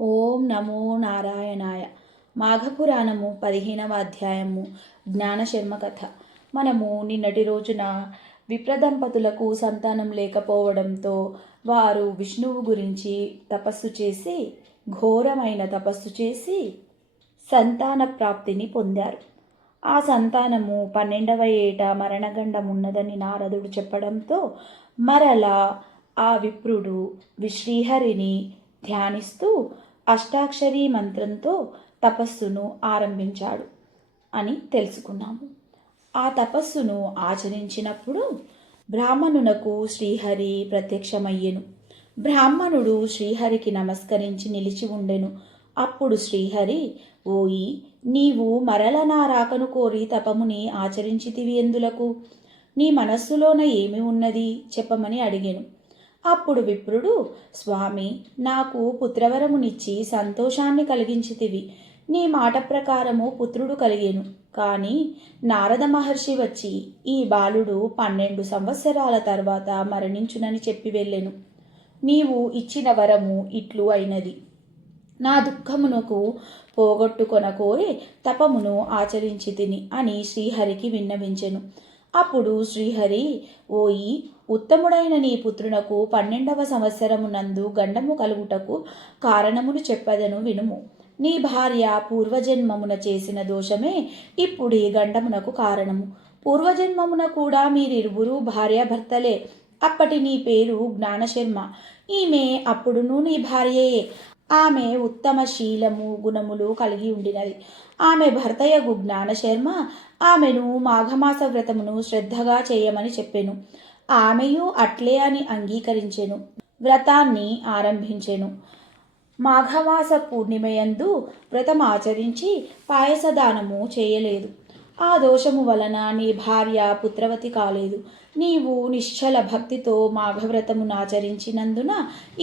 ఓం నమో నారాయణాయ. మాఘపురాణము 15వ అధ్యాయము జ్ఞానశర్మ కథ. మనము నిన్నటి రోజున విప్రదంపతులకు సంతానం లేకపోవడంతో వారు విష్ణువు గురించి ఘోరమైన తపస్సు చేసి సంతాన ప్రాప్తిని పొందారు. ఆ సంతానము 12వ ఏట మరణగండం ఉన్నదని నారదుడు చెప్పడంతో మరలా ఆ విప్రుడు శ్రీహరిని ధ్యానిస్తూ అష్టాక్షరీ మంత్రంతో తపస్సును ఆరంభించాడు అని తెలుసుకున్నాము. ఆ తపస్సును ఆచరించినప్పుడు బ్రాహ్మణునకు శ్రీహరి ప్రత్యక్షమయ్యెను. బ్రాహ్మణుడు శ్రీహరికి నమస్కరించి నిలిచి ఉండెను. అప్పుడు శ్రీహరి, ఓయి, నీవు మరల నా రాకను కోరి తపముని ఆచరించితివి ఎందులకు? నీ మనస్సులోన ఏమి ఉన్నది చెప్పమని అడిగెను. అప్పుడు విప్రుడు, స్వామి, నాకు పుత్రవరమునిచ్చి సంతోషాన్ని కలిగించితివి. నీ మాట ప్రకారము పుత్రుడు కలిగెను. కానీ నారద మహర్షి వచ్చి ఈ బాలుడు 12 సంవత్సరాల తర్వాత మరణించునని చెప్పి వెళ్ళెను. నీవు ఇచ్చిన వరము ఇట్లు అయినది. నా దుఃఖమునకు పోగొట్టుకొన కోరి తపమును ఆచరించి తిని అని శ్రీహరికి విన్నవించెను. అప్పుడు శ్రీహరి, ఓయి, ఉత్తముడైన నీ పుత్రునకు 12వ సంవత్సరమునందు గండము కలుగుటకు కారణములు చెప్పదను వినుము. నీ భార్య పూర్వజన్మమున చేసిన దోషమే ఇప్పుడు ఈ గండమునకు కారణము. పూర్వజన్మమున కూడా మీరిరువురు భార్యాభర్తలే. అప్పటి నీ పేరు జ్ఞానశర్మ. ఈమె అప్పుడును నీ భార్యయే. ఆమె ఉత్తమ శీలము గుణములు కలిగి ఉండినది. ఆమె భర్తయగు జ్ఞానశర్మ ఆమెను మాఘమాస వ్రతమును శ్రద్ధగా చేయమని చెప్పెను. ఆమెయు అట్లే అని అంగీకరించెను. వ్రతాన్ని ఆరంభించెను. మాఘమాస పూర్ణిమయందు వ్రతం ఆచరించి పాయసదానము చేయలేదు. ఆ దోషము వలన నీ భార్య పుత్రవతి కాలేదు. నీవు నిశ్చల భక్తితో మాఘవ్రతమునాచరించినందున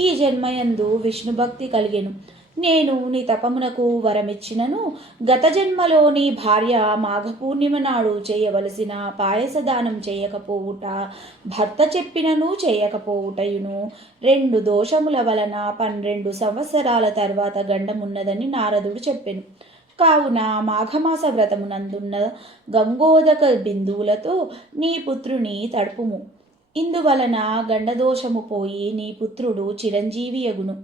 ఈ జన్మయందు విష్ణుభక్తి కలిగెను. నేను నీ తపమునకు వరమిచ్చినను గత జన్మలో నీ భార్య మాఘపూర్ణిమ నాడు చేయవలసిన పాయసదానం చేయకపోవుట, భర్త చెప్పినను చేయకపోవుటయును 2 దోషముల వలన 12 సంవత్సరాల తర్వాత గండమున్నదని నారదుడు చెప్పెను. కావున మాఘమాస వ్రతమునందున్న గంగోదక బిందువులతో నీ పుత్రుని తడుపుము. ఇందువలన గండదోషము పోయి నీ పుత్రుడు చిరంజీవియగును.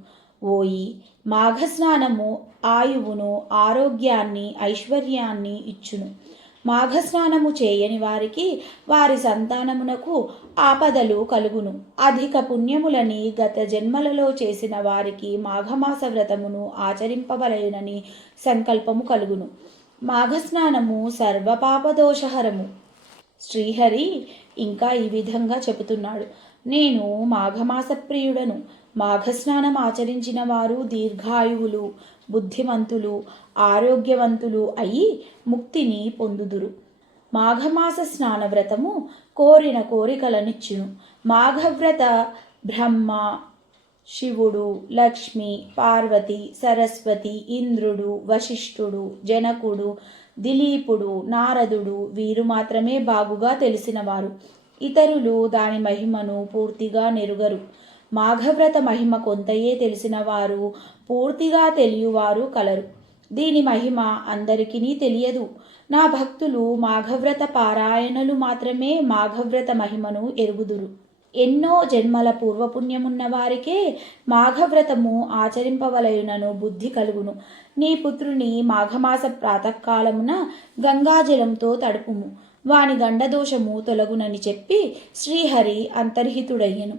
ఓయి, మాఘస్నానము ఆయువును, ఆరోగ్యాన్ని, ఐశ్వర్యాన్ని ఇచ్చును. మాఘస్నానము చేయని వారికి వారి సంతానమునకు ఆపదలు కలుగును. అధిక పుణ్యములని గత జన్మలలో చేసిన వారికి మాఘమాస వ్రతమును ఆచరింపవలయునని సంకల్పము కలుగును. మాఘస్నానము సర్వపాపదోషహరము. శ్రీహరి ఇంకా ఈ విధంగా చెబుతున్నాడు. నేను మాఘమాస ప్రియుడను. మాఘస్నానం ఆచరించిన వారు దీర్ఘాయువులు, బుద్ధిమంతులు, ఆరోగ్యవంతులు అయి ముక్తిని పొందుదురు. మాఘమాస స్నాన వ్రతము కోరిన కోరికలనిచ్చును. మాఘవ్రత బ్రహ్మ, శివుడు, లక్ష్మి, పార్వతి, సరస్వతి, ఇంద్రుడు, వశిష్ఠుడు, జనకుడు, దిలీపుడు, నారదుడు వీరు మాత్రమే బాగుగా తెలిసినవారు. ఇతరులు దాని మహిమను పూర్తిగా నెరుగరు. మాఘవ్రత మహిమ కొంతయే తెలిసిన వారు, పూర్తిగా తెలియవారు కలరు. దీని మహిమ అందరికీ తెలియదు. నా భక్తులు మాఘవ్రత పారాయణలు మాత్రమే మాఘవ్రత మహిమను ఎరుగుదురు. ఎన్నో జన్మల పూర్వపుణ్యమున్న వారికే మాఘవ్రతము ఆచరింపవలయునను బుద్ధి కలుగును. నీ పుత్రుని మాఘమాస ప్రాతకాలమున గంగాజలంతో తడుపుము. వాని గండదోషము తొలగునని చెప్పి శ్రీహరి అంతర్హితుడయ్యెను.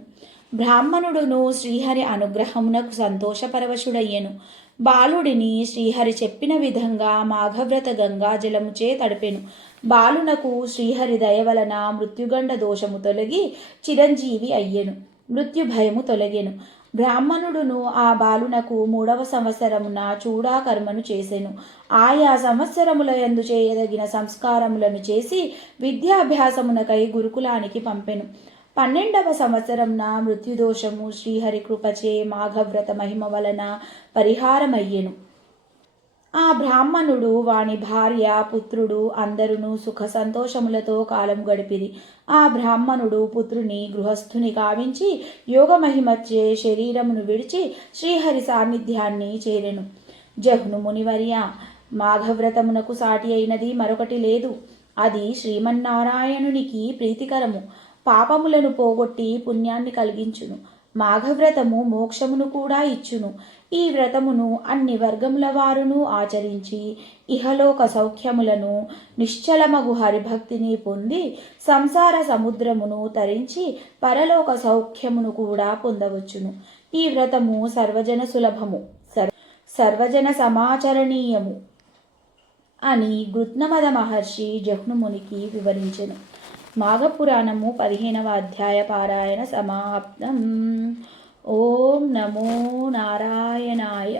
బ్రాహ్మణుడును శ్రీహరి అనుగ్రహమునకు సంతోషపరవశుడయ్యెను. బాలుడిని శ్రీహరి చెప్పిన విధంగా మాఘవ్రత గంగాజలముచే తడిపెను. బాలునకు శ్రీహరి దయ వలన మృత్యుగండ దోషము తొలగి చిరంజీవి అయ్యెను. మృత్యుభయము తొలగెను. బ్రాహ్మణుడును ఆ బాలునకు 3వ సంవత్సరమున చూడాకర్మను చేసెను. ఆయా సంవత్సరముల యందు చేయదగిన సంస్కారములను చేసి విద్యాభ్యాసమునకై గురుకులానికి పంపెను. 12వ సంవత్సరంన మృత్యుదోషము శ్రీహరి కృపచే మాఘవ్రత మహిమ వలన పరిహారమయ్యెను. ఆ బ్రాహ్మణుడు వాని భార్య పుత్రుడు అందరును సుఖ సంతోషములతో కాలం గడిపిరి. ఆ బ్రాహ్మణుడు పుత్రుని గృహస్థుని కావించి యోగమహిమచ్చే శరీరమును విడిచి శ్రీహరి సాన్నిధ్యాన్ని చేరెను. జహ్ను మునివర్య, మాఘవ్రతమునకు సాటి అయినది మరొకటి లేదు. అది శ్రీమన్నారాయణునికి ప్రీతికరము, పాపములను పోగొట్టి పుణ్యాన్ని కలిగించును. మాఘవ్రతము మోక్షమును కూడా ఇచ్చును. ఈ వ్రతమును అన్ని వర్గముల వారును ఆచరించి ఇహలోక సౌఖ్యములను నిశ్చలమగు హరిభక్తిని పొంది సంసార సముద్రమును తరించి పరలోక సౌఖ్యమును కూడా పొందవచ్చును. ఈ వ్రతము సర్వజన సులభము, సర్వజన సమాచరణీయము అని గృత్నమద మహర్షి జహ్నుమునికి వివరించెను. మాఘపురాణము 15వ అధ్యాయ పారాయణ సమాప్తం. ఓం నమో నారాయణాయ.